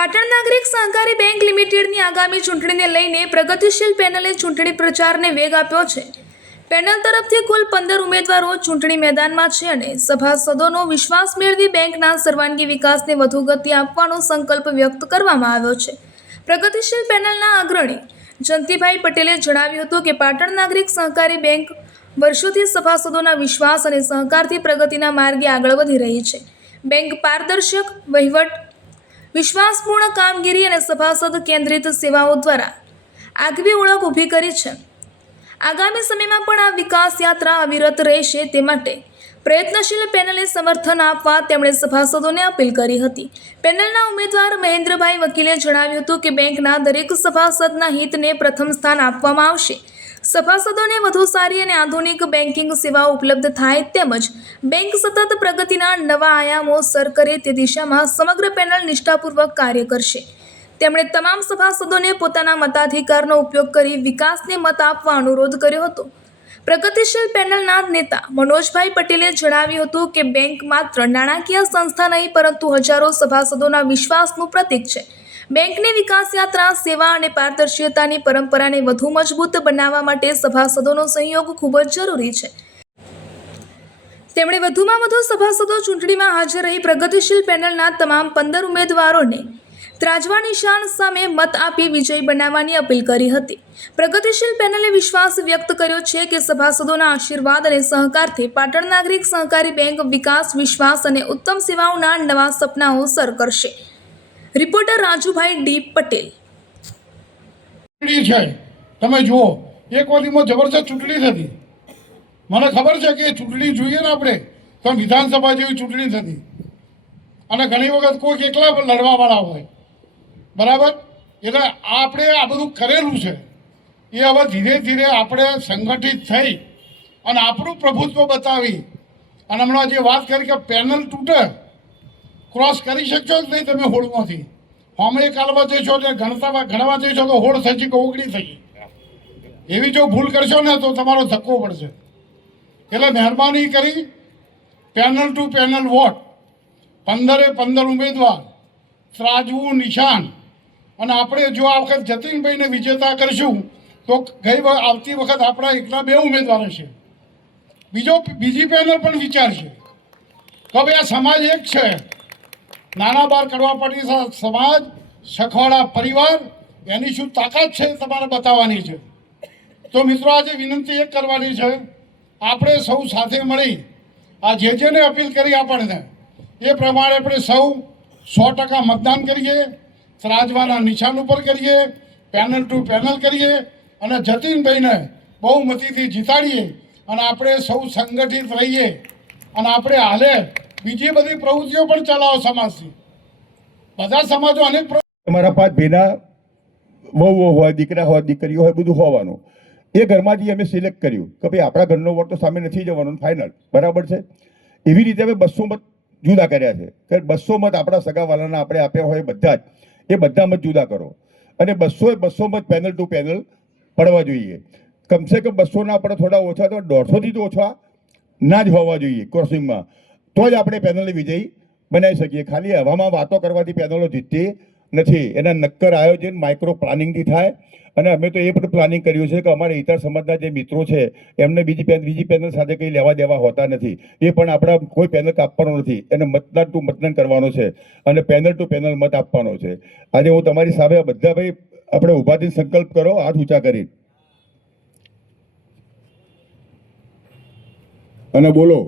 પાટણ નાગરિક સહકારી બેંક લિમિટેડની આગામી ચૂંટણીને લઈને પ્રગતિશીલ પેનલે ચૂંટણી પ્રચારને વેગ આપ્યો છે। પેનલ તરફથી કુલ 15 ઉમેદવારો ચૂંટણી મેદાનમાં છે અને સભાસદોનો વિશ્વાસ મેળવી બેંકના સર્વાંગી વિકાસને વધુ ગતિ આપવાનો સંકલ્પ વ્યક્ત કરવામાં આવ્યો છે। પ્રગતિશીલ પેનલના અગ્રણી જંતીભાઈ પટેલે જણાવ્યું હતું કે પાટણ નાગરિક સહકારી બેંક વર્ષોથી સભાસદોના વિશ્વાસ અને સહકારથી પ્રગતિના માર્ગે આગળ વધી રહી છે। બેંક પારદર્શક વહીવટ, વિશ્વાસપૂર્ણ કામગીરી અને સભાસદ કેન્દ્રિત સેવાઓ દ્વારા આગવી ઓળખ ઊભી કરી છે। આગામી સમયમાં પણ આ વિકાસ યાત્રા અવિરત રહેશે તે માટે પ્રયત્નશીલ પેનલે સમર્થન આપવા તેમણે સભાસદોને અપીલ કરી હતી। પેનલના ઉમેદવાર મહેન્દ્રભાઈ વકીલે જણાવ્યું હતું કે બેંકના દરેક સભાસદના હિતને પ્રથમ સ્થાન આપવામાં આવશે। સભાસદોને વધુ સારી અને આધુનિક બેન્કિંગ સેવાઓ ઉપલબ્ધ થાય તેમજ બેંક સતત પ્રગતિના નવા આયામો સર કરે તે દિશામાં સમગ્ર પેનલ નિષ્ઠાપૂર્વક કાર્ય કરશે। તેમણે તમામ સભાસદોને પોતાના મતાધિકારનો ઉપયોગ કરી વિકાસને મત આપવા અનુરોધ કર્યો હતો। પ્રગતિશીલ પેનલના નેતા મનોજભાઈ પટેલે જણાવ્યું હતું કે બેંક માત્ર નાણાકીય સંસ્થા નહીં પરંતુ હજારો સભાસદોના વિશ્વાસનું પ્રતીક છે। બેંકની વિકાસ યાત્રા સેવા અને પારદર્શિતાની પરંપરાને વધુ મજબૂત બનાવવા માટે સભાસદોનો સહયોગ ખૂબ જ જરૂરી છે। તેમણે વધુમાં વધુ સભાસદો ચૂંટણીમાં હાજર રહી પ્રગતિશીલ પેનલના તમામ 15 ઉમેદવારોને ત્રાજવા નિશાન સામે મત આપી વિજયી બનાવવાની અપીલ કરી હતી। પ્રગતિશીલ પેનલે વિશ્વાસ વ્યક્ત કર્યો છે કે સભાસદોના આશીર્વાદ અને સહકારથી પાટણ નાગરિક સહકારી બેંક વિકાસ, વિશ્વાસ અને ઉત્તમ સેવાઓના નવા સપનાઓ સર કરશે। Reporter Rajubhai D Patel. તમે જુઓ, એક વખતમાં જબરજસ્ત ચૂંટણી થતી। મને ખબર છે કે ચૂંટણી જોઈએ ને આપણે તો વિધાનસભા જેવી ચૂંટણી થતી અને ઘણી વખત કોઈ એકલા લડવાવાળા હોય, બરાબર। એટલે આપણે આ બધું કરેલું છે એ હવે ધીરે ધીરે આપણે સંગઠિત થઈ અને આપણું પ્રભુત્વ બતાવી અને હમણાં જે વાત કરી કે પેનલ તૂટે, ક્રોસ કરી શકશો જ નહીં તમે હોળમાંથી। અમે કાલમાં જઈશો એટલે ગણવા જઈશો તો હોળ થશે કે ઓગળી થઈ, એવી જો ભૂલ કરશો ને તો તમારો ધક્કો પડશે। એટલે મહેરબાની કરી પેનલ ટુ પેનલ વોટ, 15 ઉમેદવાર, ત્રાજવું નિશાન અને આપણે જો આ વખત જતીનભાઈને વિજેતા કરશું તો આવતી વખત આપણા એકલા 2 ઉમેદવાર હશે। બીજી પેનલ પણ વિચારશે કે ભાઈ આ સમાજ એક છે, નાના બાર કરવા પાટી સમાજ, સખવાડા પરિવાર, એની શું તાકાત છે તમારે બતાવવાની છે। તો મિત્રો આજે વિનંતી એક કરવાની છે, આપણે સૌ સાથે મળી આ જેને અપીલ કરી આપણને એ પ્રમાણે આપણે સૌ 100% મતદાન કરીએ, ત્રાજવાના નિશાન ઉપર કરીએ, પેનલ ટુ પેનલ કરીએ અને જતીનભાઈને બહુમતીથી જીતાડીએ અને આપણે સૌ સંગઠિત રહીએ અને આપણે હાલે બીજી બધી પ્રવૃત્તિઓ પણ ચલાવો સમાજથી। બધા સમાજો અનેક તમારા 5 ભાઈના વહુઓ હોય, દીકરા હોય, દીકરીઓ હોય, બધું હોવાનું। એ ઘરમાંથી અમે સિલેક્ટ કર્યું કે ભાઈ આપણા ઘરનો વોટ તો સામે નથી જવાનો, ફાઇનલ બરાબર છે। એવી રીતે અમે 200 મત જુદા કર્યા છે કે 200 મત આપણા સગાવાલાના આપણે આપ્યા હોય બધા જ, એ બધા મત જુદા કરો અને 200 મત પેનલ ટુ પેનલ પડવા જોઈએ। કમસે કમ 200 ના આપણે થોડા ઓછા તો 150થી તો ઓછા ના જ હોવા જોઈએ ક્રોસિંગમાં, તો જ આપણે પેનલને વિજયી બનાવી શકીએ। ખાલી હવામાં વાતો કરવાથી પેનલો જીતતી નથી, એના નક્કર આયોજન માઇક્રો પ્લાનિંગથી થાય। અને અમે તો એ પણ પ્લાનિંગ કર્યું છે કે અમારા ઇતર સમાજના જે મિત્રો છે એમને બીજી પેનલ સાથે કંઈ લેવા દેવા હોતા નથી, એ પણ આપણા કોઈ પેનલ કાપવાનો નથી, એને મતદાન ટુ મતદાન કરવાનો છે અને પેનલ ટુ પેનલ મત આપવાનો છે। આજે હું તમારી સામે બધા ભાઈ આપણે ઊભા થઈને સંકલ્પ કરો, હાથ ઊંચા કરી અને બોલો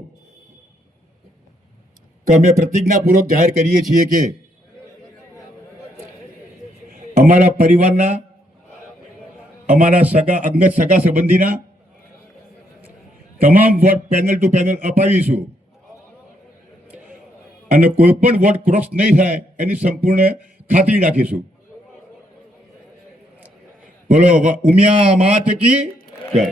કે અમે પ્રતિજ્ઞાપૂર્વક જાહેર કરીએ છીએ કે અમારા પરિવારના, અમારા અંગત સગા સંબંધીના તમામ વોટ પેનલ ટુ પેનલ અપાવીશું અને કોઈ પણ વોટ ક્રોસ નહીં થાય એની સંપૂર્ણ ખાતરી રાખીશું। બોલો ઉમિયા માત કી જય।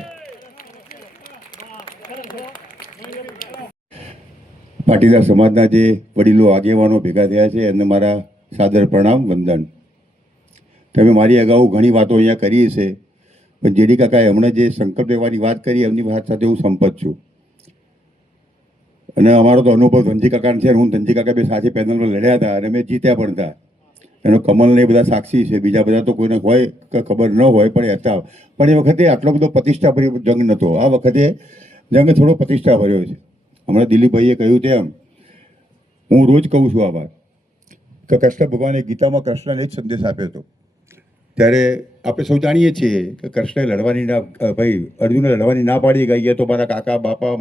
પાટીદાર સમાજના જે વડીલો આગેવાનો ભેગા થયા છે એમને મારા સાદર પ્રણામ, વંદન। તમે મારી અગાઉ ઘણી વાતો અહીંયા કરી છે, પણ જેડી કાકાએ હમણાં જે સંકલ્પ લેવાની વાત કરી એમની વાત સાથે હું સંમત છું। અને અમારો તો અનુભવ ધનજી કાકાને છે, હું ધનજી કાકા બે સાથે પેનલમાં લડ્યા હતા અને અમે જીત્યા પણ હતા। એનો કમલ ને એ બધા સાક્ષી છે, બીજા બધા તો કોઈને હોય કે ખબર ન હોય પણ એ હતા. પણ એ વખતે આટલો બધો પ્રતિષ્ઠાભર્યો જંગ નહોતો. આ વખતે જંગ થોડો પ્રતિષ્ઠાભર્યો છે. હમણાં દિલીપભાઈએ કહ્યું તેમ હું રોજ કહું છું આ વાત કે કૃષ્ણ ભગવાને ગીતામાં કૃષ્ણને જ સંદેશ આપ્યો હતો. ત્યારે આપણે સૌ જાણીએ છીએ કે કૃષ્ણે લડવાની ના ભાઈ અર્જુને લડવાની ના પાડી ગઈ તો મારા કાકા બાપા